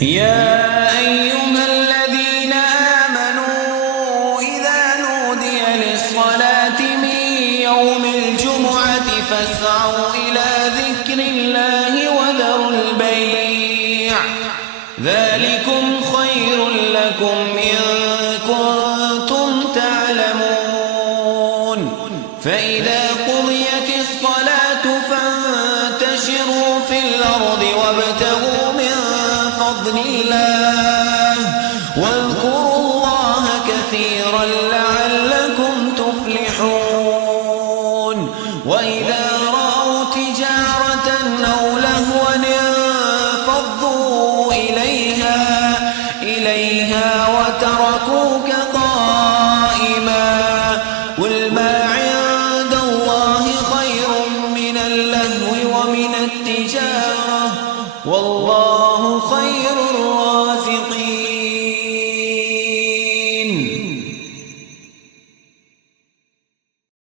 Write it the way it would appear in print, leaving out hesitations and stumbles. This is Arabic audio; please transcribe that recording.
يا أيها الذين آمنوا إذا نودي للصلاة من يوم الجمعة فاسعوا إلى ذكر الله وذروا البيع ذلكم خير لكم إن كنتم تعلمون فإذا قضيت الصلاة فانتشروا في الأرض وابتغوا من فضل الله